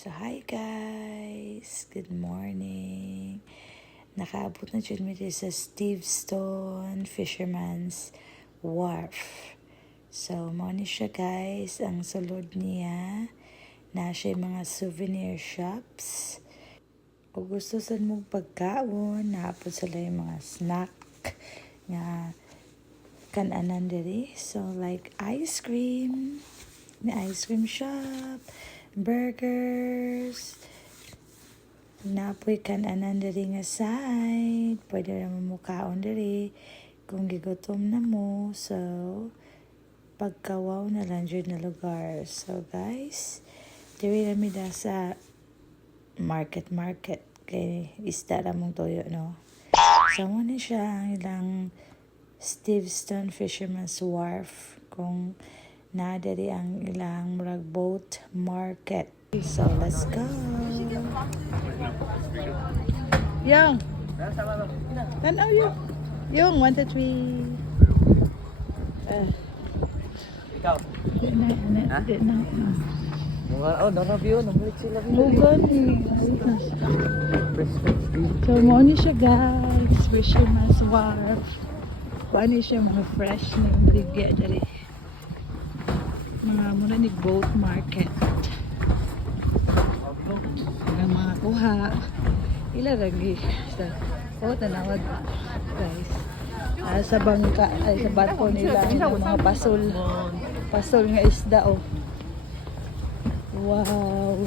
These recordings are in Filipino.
So, hi guys! Good morning! Nakaabot na dyan mi sa Stevestone Fisherman's Wharf. So, mo ni siya guys, ang sulod niya. Na siya mga souvenir shops. O gusto sa mong pagkaon, naapod sila yung mga snack nga kananan diri. So, like ice cream, may ice cream shop, burgers, napoy kananan diri nga side, pwede naman mo kaon diri kung gigutom na mo. So, pagkawaw na lang dyan na lugar. So, guys, diri namin da sa market kay isda na mong toyo, no? So, muna siya ang ilang Stevestone Fisherman's Wharf kung nadari ang ilang murag boat market. So, let's go! Yung! Tanaw yung! Yung, 1, 2, 3. Ikaw? Di na. Oh, na-review. Namulit sila. Mugan eh. So, mo ni siya guys. Fisherman's Wharf. Kuha ni siya mga fresh na ingredients dari. Mga muna ni boat market. Mga kuha. Ila lagi sa tanawad guys. Sa bangka, ay sa barko nila yung mga pasol nga isda oh. Wow.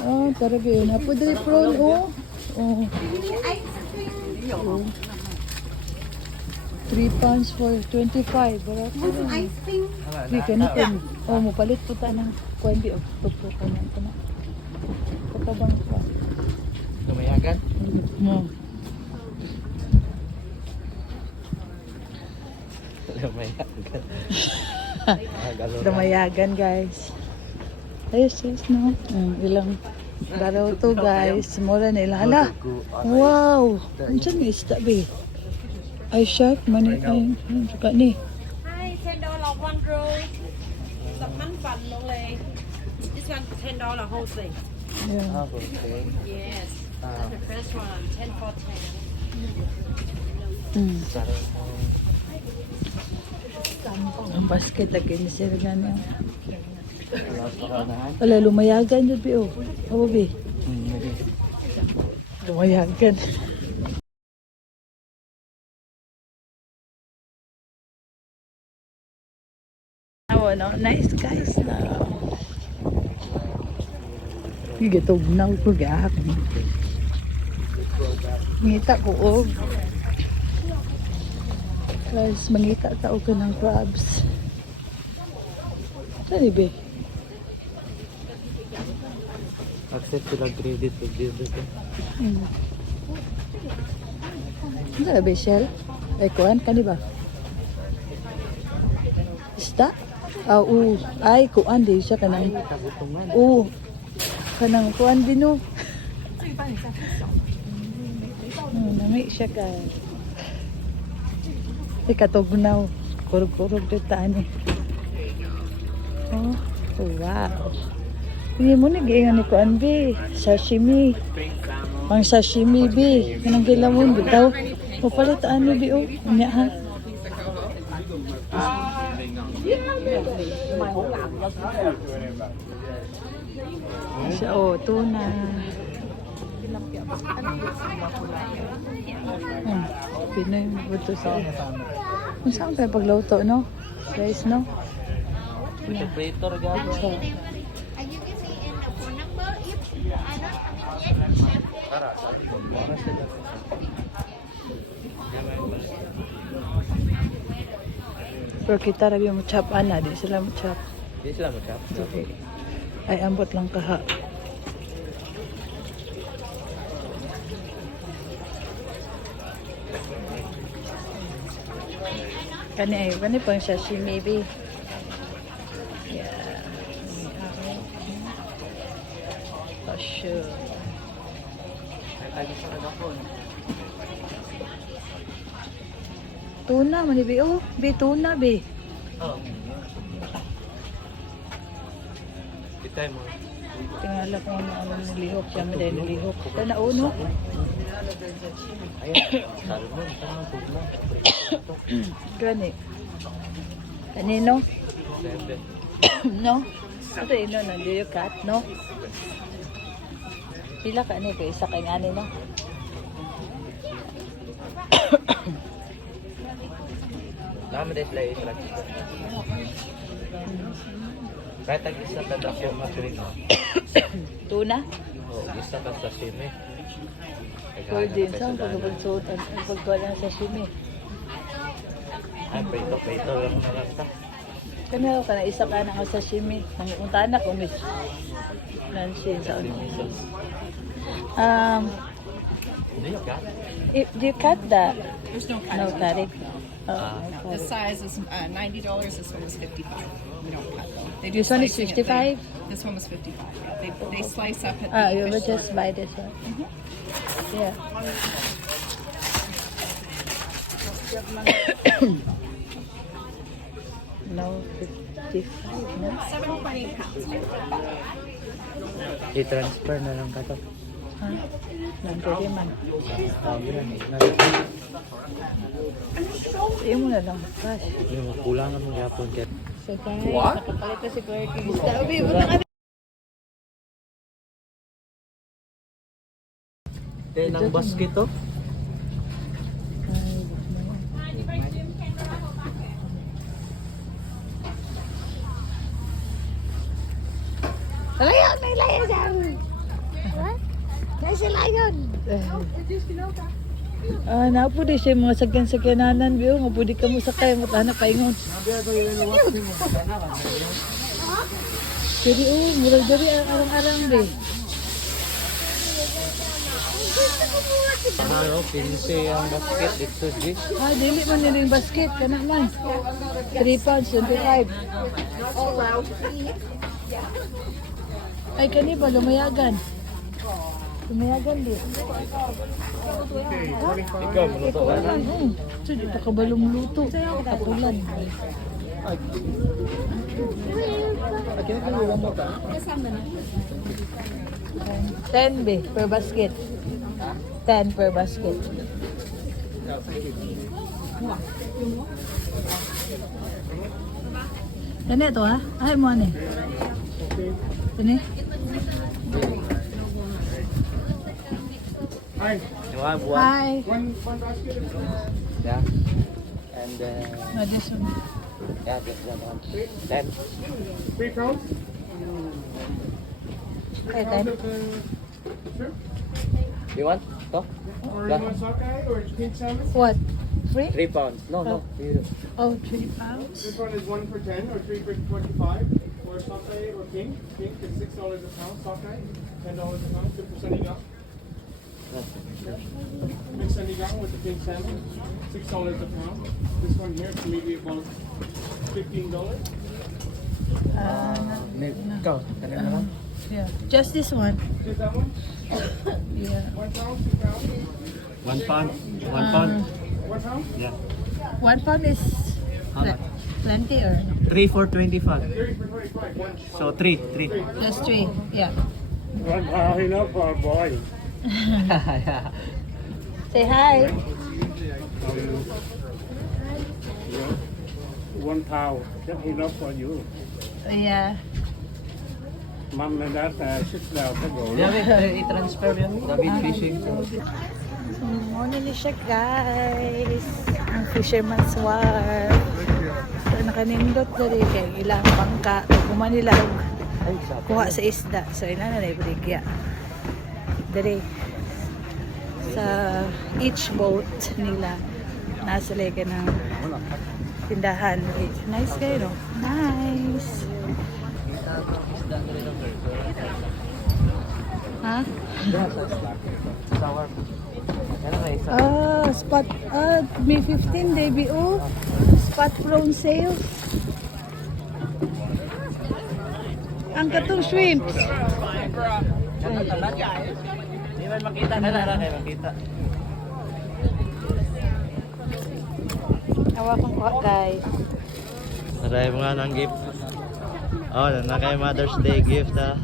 Oh, parabi na po dali prawn oh. Oh. 3 pounds for 25. Barat ko rin. Di ka na kung mo palit po ta ng kuwembi o tupo ka na ito na. Katabang ka. Lumayagan? Mo. Lumayagan. Lumayagan guys. Ayos no. Ilang galaw to guys. Mura nila. Hala. Wow. Andiyan may isda be. Ay shark mani ay suka ni. Hi, $10 one roll. Sập mắm phần luôn lê. This one $10 whole thing. Yeah. Okay. Yes. That's the first one. 10 for 10. Ang basket lagi ni sir gani. Wala pa kaunahan? Wala lumayagan jud bi oh. Abo bi. Lumayagan. Oh, no, nice guys na. Gigatugnaw ko gahap. Ngita ko og. Guys, mangita ta og kanang crabs. Saan be? Accept sila credit to debit. Ano ba shell? Ay kuan kani ba? Isda? Ay kuan di siya kanang. Kanang kuan din no. Nami siya ka. Ikatugnaw. Kurog-kurog dito ani. Oh, wow. Hindi mo na gayon ni kuan bi. Sashimi. Pang sashimi bi. Kanang gilamon bitaw. Mapalit ani bi oh. Nya ha. Siya oh, tuna. Pinoy buto sa. Kung saan kayo pagluto, no? Guys, no? Yeah. Operator gago. So, pero kita rabi mo chop ana, di sila mo chop. Di sila mag-cap. Okay. Ay, ambot lang kaha. Kani pang sashimi bi. Yeah. For sure. Ay, sa kadakon. Tuna man bi oh, bi tuna bi. Oh. time mo. Tingala ko ano nilihok siya, may nilihok. Ito na uno. Ayan, salmon. Tama, tugma. Gani. Kanino? Seven. No? Ito ino, do you cut, no? Pila ka ni, kaya isa kay ngani, no? Tama din sila i-track. Kahit isa ka dako matuloy. Tuna? Oo, isa ka sashimi. Pwede din sa pagpagsuot ang pagkuha ng sashimi. Ay, prito lang na lang ta. Kanya ka na isa ka ng sashimi. Ang tanak ko, Miss Nancy, sa ano. Hindi yung gat. Do you cut that? There's no cut. No, cut it. The size is $90. This one was 55. We don't cut though. They do This one is slicing it. 55? This one was 55. Yeah. They slice up at the You will fish just buy this one. Yeah. No, 55, no? 7.8 pounds. I-transfer na lang ka to. Ha? Pwede man. Tama yan. Iyon mo na lang. Cash. Yung kulangan mo yapon. So guys, nakapalit na si Claire King. Ubi, butang Then, ang basket to? Layon! May layon dyan! Nasa layon! Napo di siya mga sagyan-sagyananan, biyo. Nga pwede ka mo sakay, matahanap paingon. Jadi murag dari arang-arang deh. Ano, 15 ang basket. Dito, G. Dili man nila yung basket, kana man. 3 pounds, 25. Ay, kani ba, lumayagan. Lumayagan din. Ikaw, maluto ka na. So, di pa ka ba lumuluto? Kapulan. $10 be, per basket. 10 per basket. Ano ito ha? Ay mo ano eh? Ini? You want one? Hi! Yeah. And then, No, this one. yeah, just one. 10. 3 pounds? Okay, 10. You want? To? Or you want sockeye or pink salmon? What? Free? 3 pounds. No, no. Oh, 3 pounds? This one is 1 for 10 or 3 for 25. Or sockeye or pink. Pink is $6 a pound. Sockeye, $10 a pound. Good for sanigang. Mixed sanigang with the pink salmon, $6 a pound. This one here is maybe about $15. Ikaw, kanina na lang. Yeah. Just this one. Is that one? Yeah. 1 pound, 2 pounds? 1 pound. 1 pound. 1 pound? Yeah. 1 pound is How much? plenty or 3 for 25. 3 for 25. One. So 3. just 3? Yeah. 1 pound enough for a boy. Say hi. 1 pound. Just enough for you. Yeah. Mom and dad sit down to go. I-transfer yun. David Fishing. Muna ni siya guys. Ang Fisherman's Wharf. So nakanindot na rin kay ilang bangka. Kuma nila kuha sa isda. So ina na ibrigya. Dari sa each boat nila nasa leke ng tindahan. Nice kayo, no? Nice. Ha? Sour. Ano na isa? Spot. May 15 DBO. Spot prawn sales. Ang katong shrimps. Hindi man makita na lang. Makita. Hawakan ko guys. Maray mga nang gift. Oh, na kay Mother's Day gift ha.